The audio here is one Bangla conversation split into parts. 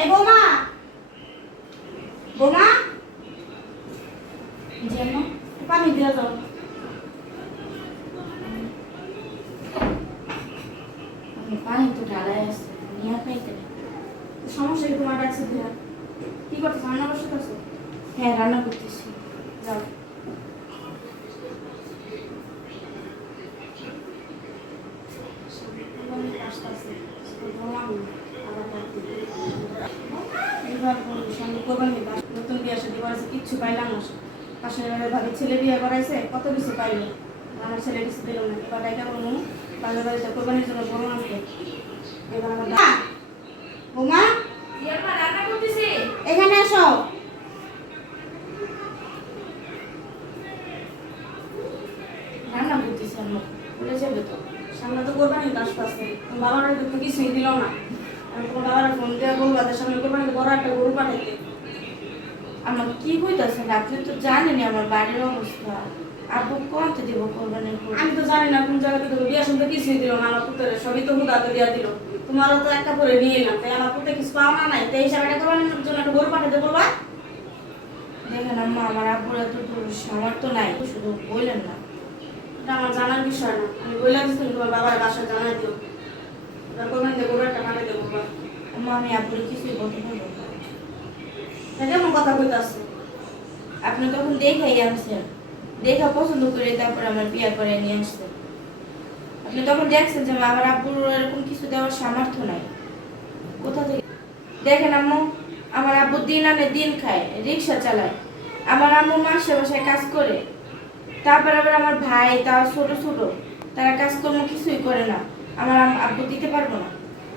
এই বৌমা। বৌমা। পানি দিয়ে যাও পানি তো ঢালাই আছে নিয়ে খাইতে সমস্যা কি তোমার ডাকছে কি করতেছো? রান্না বসে হ্যাঁ রান্না করতেছি। যাও নতুন বিয়ে শাদী করেছে কিচ্ছু পাইলাম না। পাশের ভাবি ছেলে বিয়ে করাইছে কত কিছু পাইলো? আমার ছেলে কিছু দিল না। এবার ডাইকা বলুন পাশের বাড়িতে কোরবানির জন্য গরু আনতে এবার আমার বৌমা? এখানে আসো। রান্না করতেছি আম্মা বলে যাবে তো। সামনে তো কোরবানির কাজ পাচ্ছে। বাবার তো কিছুই দিল না। আমি তোমার বাবার ফোন দিয়ে বলব তাদের সামনে কোরবানির বড় একটা গরু পাঠাইতে। আমার কি কইতাছেন? আপনি তো জানেনই আমার বাড়ির অবস্থা। আব্বু কমতে দিব কোরবানির গরু? আমি তো জানি না কোন জায়গা থেকে বিয়ে শুনতে কিছুই দিল না আমার পুত্রের। সবই তো হুদাতে দিয়ে দিল। তোমারও তো একটা করে নিয়ে এলাম তাই আমার পুত্রে কিছু পাওনা নাই। তাই হিসাবে এটা কোরবানির জন্য একটা গরু পাঠাতে বলবা দেখেন আম্মা আমার আব্বুর এত দূর সামর্থ্য নাই। শুধু বললেন না। এটা আমার জানার বিষয় না। আমি বললাম তুমি তোমার বাবার বাসায় জানাই দিও। এবার কোরবানি দিয়ে গরু একটা পাঠাতে বলবা আম্মা আমি আব্বুর কিছুই বলতে পারব তা কেমন কথা কইতাছে? আপনি তখন দেখাই আনছেন। দেখা পছন্দ করে তারপর আমার বিয়ে করে নিয়ে আসছেন আপনি তখন দেখছেন যে আমার আব্বুর এরকম কিছু দেওয়ার সামর্থ্য নাই। কোথা থেকে? দেখেন আম্মু, আমার আব্বু দিন আনে দিন খায়, রিক্সা চালায়। আমার আম্মু মাসে বাসায় কাজ করে। তারপর আবার আমার ভাই, তার ছোট ছোট, তারা কাজকর্ম কিছুই করে না। আমার আব্বু দিতে পারব না।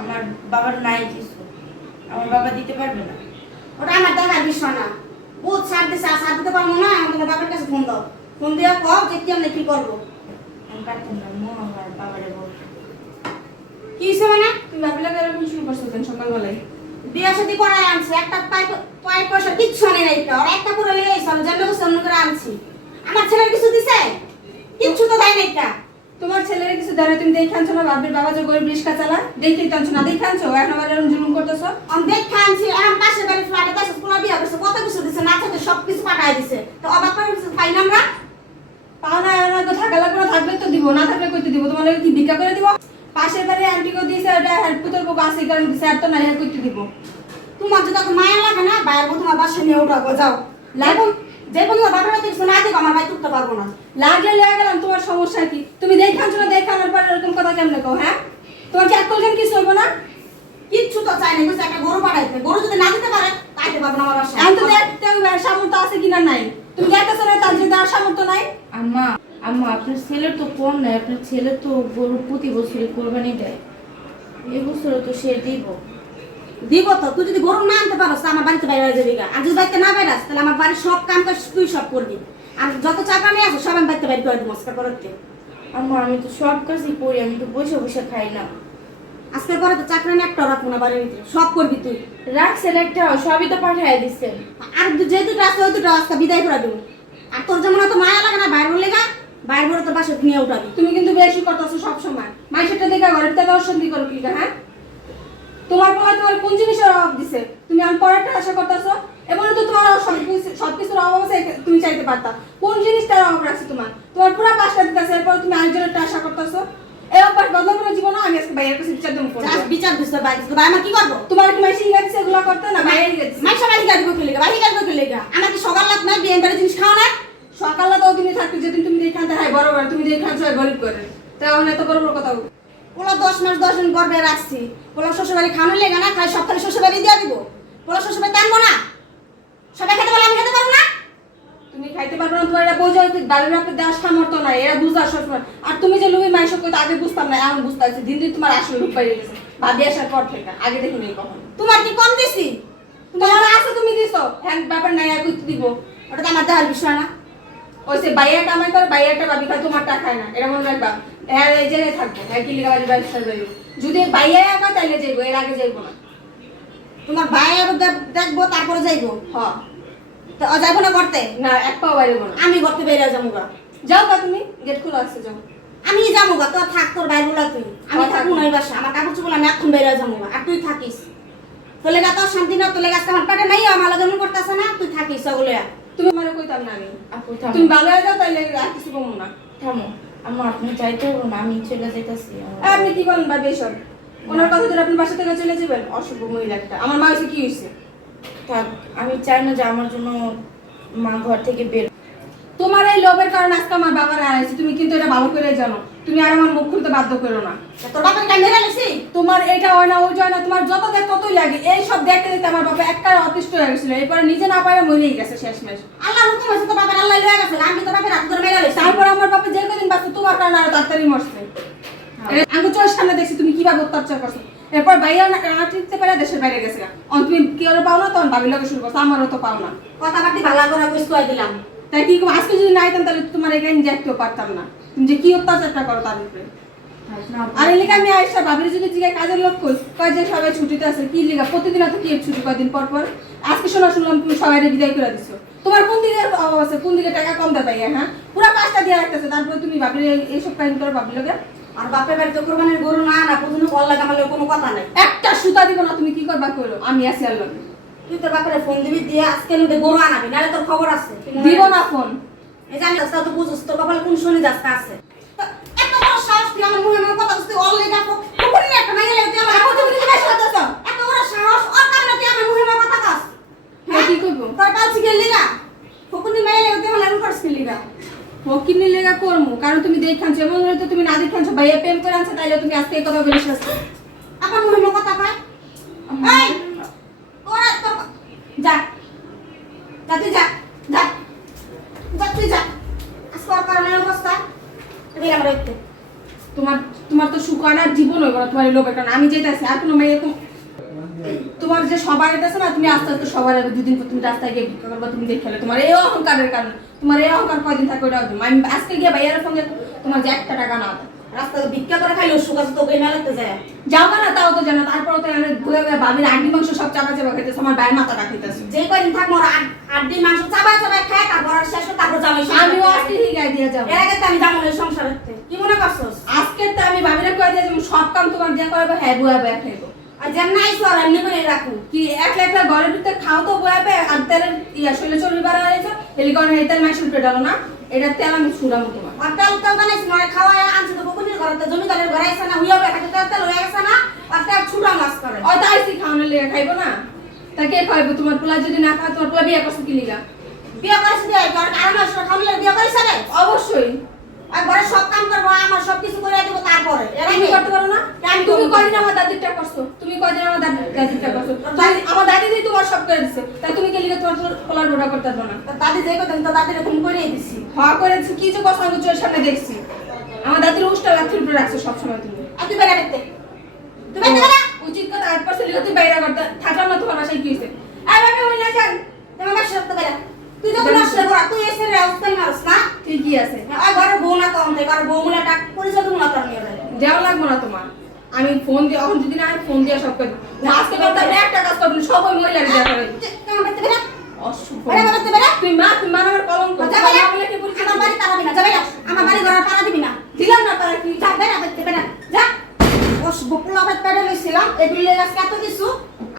আমার বাবার নাই কিছু। আমার বাবা দিতে পারবে না। ওটা আমার দেখার বিষয় না। ও ছাড় দিছে আর ছাড় দিতে পারব না আমার তোমার বাবার কাছে ফোন দাও। ফোন দিয়ে কও যে কি আমরা কি করব। আমি পারতাম না মো আমার বাবারে বলতে কি হয়েছে মানে? তুমি ভাবলে এরকম শুরু করছ কেন সকালবেলায়? বিয়া শাদি করাই আনছি একটা পাইপ পাইপ পয়সা কিচ্ছু নাই আর একটা করে নিয়ে এসে আমি জানলে করে আনছি। আমার ছেলের কিছু দিছে? কিচ্ছু তো দেয় নাই কা তোমার ছেলের কিছু ধরে তুমি দেখে আনছো না বাপের বাবা যে গরিব রিক্সা চালা দেখে টানছো না দেখে আনছো? এখন আবার এরকম জুলুম করতেছো? আমি দেখে আনছি এখন পাশের বাড়ি ফ্ল্যাটে পাশে পোলা বিয়া করছে কত কিছু দিছে না থাকে সব কিছু পাঠাই দিছে। তো অবাক করে কিছু পাই না আমরা? পাওনা এরা তো থাকা লাগবে না থাকলে তো দিব না থাকলে করতে দিব তোমার কি ভিক্ষা করে দিব? পাশের বাড়ি আন্টিকে দিয়েছে ওটা হেল্প পুতর পোক আছে কারণ দিছে আর তো না হেল্প করতে দিব। তোমার যদি মায়া লাগে না বাইরে তোমার বাসা নিয়ে উঠাবো যাও। লাগো। যে বন্ধু বাপের কিছু না দেখো আমার ভাই তুলতে পারব না। লাগলে লেগে গেলাম তোমার সমস্যা কি? তুমি দেখে আনছো না দেখে আনার পর এরকম কথা কেমনে কও হ্যাঁ? তোমার কি কিছু হইব না? কিচ্ছু তো চাই না একটা গরু পাঠাইতে। গরু যদি না দিতে পারে তাইতে পারব না আমার এখন তো দেখতে হবে সামর্থ্য আছে কিনা নাই। তুমি দেখতেছো না তার যে দেওয়ার সামর্থ্য নাই? আম্মা আম্মা আপনার ছেলের তো কম নাই আপনার ছেলে তো গরু প্রতি বছরে কোরবানি দেয়। এই বছরও তো সে দিব। দিব তো তুই যদি গরু না আনতে পারো আমার বাড়িতে বাইরে যাবি গা। আর যদি বাড়িতে না বেরাস তাহলে আমার বাড়ির সব কাম কাজ তুই সব করবি। আর যত চাকরা নিয়ে আসো সব আমি বাড়িতে বাইরে করে দিব আজকে পরে আম্মা আমি তো সব কাজই করি আমি তো বসে বসে খাই না। আজকে পরে তো চাকরা নিয়ে একটা রাখব না বাড়ির ভিতরে সব করবি তুই। রাখছেন একটা সবই তো পাঠাই দিচ্ছেন আর যে দুটো আছে ওই দুটো আজকে বিদায় করে দিব। আর তোর যেমন তো মায়া লাগে না বাইরে বলে গা বাইরে তো বাসে নিয়ে উঠাবি। তুমি কিন্তু বেশি করতেছো সব সময় মাইসেরটা দেখে ঘরের থেকে অশান্তি করো কি হ্যাঁ? তোমার পোলা তোমার কোন জিনিসের অভাব দিছে? তুমি আমি পরেরটা আশা করতেছো? এবারে তো তোমার সবকিছু সবকিছুর অভাব আছে তুমি চাইতে পারতা। কোন জিনিসটার অভাব রাখছে তোমার? তোমার পুরো পাঁচটা দিতেছে এরপর তুমি আরেকজনেরটা আশা করতেছো। এই অভ্যাস জীবন আমি আজকে বাইরের কাছে বিচার দেবো বিচার বাইরে ভাই আমার কি করব? তোমার কি মাইসি গেছে এগুলো করতে? না বাইরে গেছে মাই সবাই গাড়ি খেলে গা বাড়ি গাড়ি খেলে গা আমার কি সকাল লাগ বিয়ে বাড়ি জিনিস খাওয়া না সকালে তো দিনে থাকতে যেদিন তুমি দেখে আনতে হয় বড় বড় তুমি দেখে আনছো হয় গরিব করে। তাহলে এত বড় বড় কথা বলো। ওলা দশ মাস দশ দিন গর্বে রাখছি। ওলা শ্বশুর বাড়ি খাওয়ানো লেগে না খাই সপ্তাহে শ্বশুর বাড়ি দিয়ে দিব। ওলা শ্বশুর বাড়ি টানবো না। সবাই খেতে বলে আমি খেতে পারব না। তুমি খাইতে পারবে না তোমার এটা বোঝা উচিত। বাড়ির বাপের দেওয়ার সামর্থ্য নাই এরা বুঝা সবসময়। আর তুমি যে লুবি মাইশ করতে আগে বুঝতাম না এখন বুঝতে পারছি। দিন দিন তোমার আসল রূপ বাইরে গেছে। ভাবি আসার পর থেকে আগে দেখি নেই কখন। তোমার কি কম দিছি? তোমার আছে তুমি দিছো। হ্যাঁ ব্যাপার নাই আর কইতে দিব। ওটা তো আমার দেওয়ার বিষয় না। ওই সে বাইয়া কামাই করে বাইয়া একটা বাবি খায় তোমারটা খায় না। এটা মনে রাখবা হ্যাঁ এই জায়গায় থাকব। বাড়ি বাড়ি যদি বাইয়া একা তাইলে যাইবো এর আগে যাইবো না। তোমার দেখব তারপরে যাইবো হ। তো যাইবো না করতে না এক পাও বাইরেবো না। আমি করতে বেরিয়ে যাব গা। যাও গা তুমি গেট খোলা আছে যাও। আমি যাব গা তোর থাক তোর বাইরে বলা তুই আমি থাকব। না বাসা আমার কাপড় চোপড় আমি এখন বেরিয়ে যাব গা। আর তুই থাকিস। তোলে গা তোর শান্তি না তোলে গাছ আমার পেটে নাই আমার লাগে মনে করতেছে না তুই থাকিস ওগুলো তুমি আমার কইতাম না আমি। তুমি থামো ভালো হয়ে যাও তাইলে আর কিছু কমো না। থামো। আম্মা আপনি চাইতে হবে না আমি চলে যেতেছি আপনি কি বলেন ভাবি এসব ওনার কথা ধরে আপনি বাসা থেকে চলে যাবেন? অশুভ মহিলা একটা আমার মা কি হয়েছে? থাক আমি চাই না যে আমার জন্য মা ঘর থেকে বের তোমার এই লোভের কারণে আজকে আমার বাবার হারাইছে তুমি কিন্তু এটা ভালো করে জানো। তুমি আর আমার মুখ খুলতে বাধ্য করো না। তোর বাপের তোমার এটা হয় না ওই হয় না তোমার যত দেখ ততই লাগে। এই সব দেখতে দেখতে আমার বাবা একটা অতিষ্ঠ হয়ে গেছিল। এরপরে নিজে না পারে মরেই গেছে শেষ মেশ আল্লাহ হুকুম আছে তোর বাপের আল্লাহ লয়ে গেছে আমি তোর বাপের হাত ধরে মেরে আলিসি তারপর আমার বাবা যে কদিন বাঁচতো তোমার কারণে আরও তাড়াতাড়ি মরছে। আমি চোখের সামনে দেখছি তুমি কীভাবে অত্যাচার করছ। এরপর বাইরে না টিকতে পারে দেশের বাইরে গেছে অন তুমি কি ওরা পাও না তখন ভাবি লোকে শুরু করছ আমারও তো পাও না কথাবার্তি ভালো করে কই দিলাম তাই কি আজকে যদি না আইতাম তাহলে তোমার এখানে পারতাম না। তুমি যে কি অত্যাচারটা করো তার উপরে? আর আমি আইসা ভাবির যদি কাজের লোক কই, কয় যে সবাই ছুটিতে আছে, কি লিগা? প্রতিদিন কি ছুটি কয়দিন পর পর আজকে শোনা শুনলাম তুমি সবাই বিদায় করে দিছো। তোমার কোন দিকে অভাব আছে? কোন দিকে টাকা কম পাইয়া হ্যাঁ? পুরা পাঁচটা দিয়ে রাখতেছে। তারপরে তুমি এই- এইসব কাহিনী করে ভাবি লোকে আর বাপের বাড়িতে কোরবানির গরু না না প্রথমে কল লাগা আমার কোনো কথা নাই। একটা সুতা দিব না, তুমি কি করবা করো আমি আছি আর লগে। তুই তোর বাপের ফোন দিবি দিয়ে আজকে মধ্যে গরু আনাবি নাহলে তোর খবর আছে। দিব না ফোন এই জানি রাস্তা তো বুঝছিস তোর কপালে কোন শনি যাস্তা আছে? তো এত বড় সাহস তুই আমার মুখে মুখে কথা বলছিস অলরেডি দেখো কুকুরি একটা মাইয়া লাগে তুই আমার আপত্তি বুঝতে পারছিস তো এত বড় সাহস ওর কারণে তুই আমার মুখে মুখে কথা কস। হ্যাঁ কি করব? তোর পালছি গেলি না কুকুরি মাইয়া লাগে তুই আমার এমন করছিস লিগা ফকিনি লেগা করমু কারণ তুমি দেখানছো এমন হলে তো তুমি না দেখানছো ভাইয়া প্রেম করে আনছো তাইলে তুমি আজকে এই কথা বলিস না আমার মুখে মুখে কথা কয় এই তোরা তোর যা যা তুই যা যা যা তুই যা আজকে ওর কারণে এই অবস্থা তুই আমার একটু তোমার তোমার তো সুখ আনার জীবন হইব না তোমার লোকের কারণে। আমি যেটা আছি আর কোনো মেয়ে এরকম তোমার যে সবার আছে না, তুমি আস্তে আস্তে সবার দুদিন তুমি রাস্তায় গিয়ে ভিক্ষা করবা, তুমি দেখে খেলে তোমার এই অহংকারের কারণে। তোমার এই অহংকার কয়দিন থাকে ওটা। আমি আজকে গিয়ে ভাইয়ার সঙ্গে তোমার যে একটা টাকা না ভিক্ষা করে খাইলে সুখ আছে তোকে মেলাতে যায়। যাও না, তাও তো জানো তারপর তো আমি ঘুরে ঘুরে ভাবির আন্টি মাংস সব চাপা চাপা খাইতেছে আমার ভাইয়ের মাথা রাখিতেছে যে কয়দিন থাকব আট মাংস চাবাই চাবাই খায় তারপর আর শেষ করে তারপর যাব আমিও আজকে হিগাই দিয়ে যাব। এর আগে তো আমি যাব না এই কি মনে করছস? আজকে তো আমি ভাবিরা কয়ে দিয়ে যাব সব কাম তোমার দিয়ে করবে হ্যাঁ বুয়া বুয়া খাইবো আর যেন নাই সর এমনি করে রাখুন কি একলা একলা ঘরের ভিতরে খাও তো বয়াবে আর তেলের ইয়া শৈলে চর্বি বাড়া হয়েছে না। এটা তেল আমি ছুড়াবো তোমার। আর তেল বানাইছি মানে খাওয়ায় আনছি তো কুকুরের ঘরে তো জমিদারের ঘরে আইসা না হুইয়া তেল হয়ে গেছে না আর তেল ছুটা মাছ করে ওই তো খাওয়ানোর লেগে খাইবো না। তা কে খাইবো তোমার পোলা যদি না খায় তোমার পোলা বিয়ে করছ কি লিগা? বিয়ে করেছি ঘরে আড়াই মাস খাওয়ালে বিয়ে করেছে রে অবশ্যই। আর ঘরে সব কাম করব আমার সব কিছু করে দেবো তারপরে। এর তুমি করতে পারো না? তুমি। কয়দিন আমার দাদিরটা করছ? তুমি কয়দিন আমার দাদি- দাদিরটা করছ? আমার দাদি দিয়ে তোমার সব করে দিছে। তাই তুমি কে লিগা তোমার পোলার বোটা করতে পারব না? দাদি যে কথা তো দাদির এরকম করে দিছি। হওয়া করেছি। কি যে কথা আমি চোখের সামনে দেখছি। আমার দাদির উষ্টা লাথির উপরে রাখছো সবসময় তুমি। আর তুই বেড়া দেখতে তুই বেড়া বেড়া উচিত কথা আট পার্সেন্ট লিখে তুই বাইরে করতে থাকলাম না তোমার বাসায় কি হয়েছে? আর বাবা ওই না যান তুমি আমার সাথে বেড়া তুই যখন আসলে বড় তুই এসে রে মারস না ঠিকই আছে। আর ঘরে বউ না কম দেয় ঘরে বউ মুলা টাক পরিচয় দেবো না তোর নিয়ে দেওয়া লাগবো না তোমার। আমি ফোন দিয়ে এখন যদি না আমি ফোন দিয়ে সব করে। আজকে করতে আমি একটা কাজ করব সব ওই মহিলার দেওয়া করে কেমন বেড়া বেড়া তুই মা তুই মা আমার কলঙ্ক। যা বেড়া। বলে কি বলছিস? আমার বাড়ি তাড়াবি না যা বেড়া। আমার বাড়ি ঘরে তাড়া দিবি না। দিলাম না তারা কি? যা বেড়া দেখতে বেড়া। যা। বকুলা বাদ পেড়ে লইছিলাম। এগুলি আজকে এত কিছু।